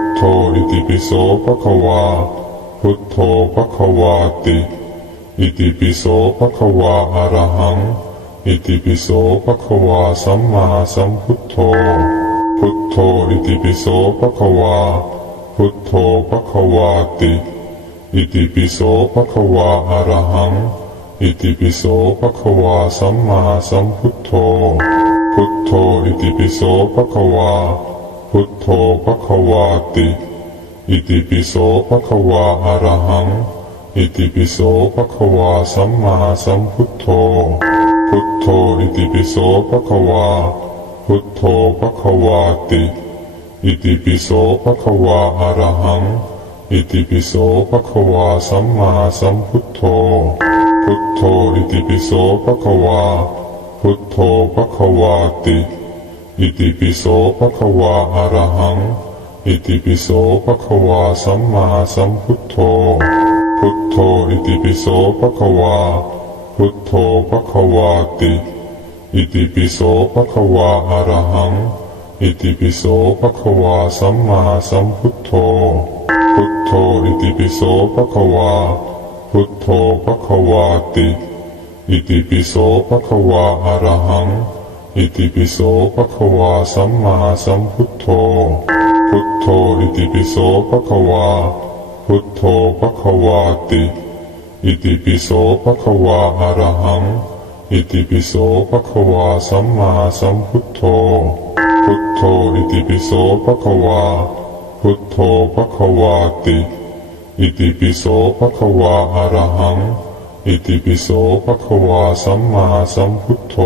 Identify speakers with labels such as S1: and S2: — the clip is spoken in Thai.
S1: ทโธอิติปิโสภะคะวา พุทโธภะคะวาติ อิติปิโสภะคะวาอะระหัง อิติปิโสภะคะวาสัมมาสัมพุทโธ พุทโธอิติปิโสภะคะวา พุทโธภะคะวาติ อิติปิโสภะคะวาอะระหัง อิติปิโสภะคะวาสัมมาสัมพุทโธ พุทโธอิติปิโสภะคะวา พุทโธภะคะวาติ อิติปิโสภะคะวาอะระหัง อิติปิโสภะคะวาสัมมาสัมพุทโธ พุทโธอิติปิโสภะคะวา พุทโธภะคะวาติ อิติปิโสภะคะวาอะระหัง อิติปิโสภะคะวาสัมมาสัมพุทโธ พุทโธอิติปิโสภะคะวา พุทโธภะคะวาติ อิติปิโสภะคะวาอะระหัง อิติปิโสภะคะวาสัมมาสัมพุทโธ พุทโธอิติปิโสภะคะวา พุทโธภะคะวาติ อิติปิโสภะคะวาอะระหัง อิติปิโสภะคะวาสัมมาสัมพุทโธ พุทโธอิติปิโสภะคะวา พุทโธภะคะวาติ อิติปิโสภะคะวาอะระหัง อิติปิโสภะคะวาสัมมาสัมพุทโธ พุทโธอิติปิโสภะคะวา พุทโธภะคะวาติ อิติปิโสภะคะวาอะระหัง อิติปิโสภะคะวาสัมมาสัมพุทโธ พุทโธอิติปิโสภะคะวา พุทโธภะคะวาติ อิติปิโสภะคะวาอะระหัง อิติปิโสภะคะวาสัมมาสัมพุทโธ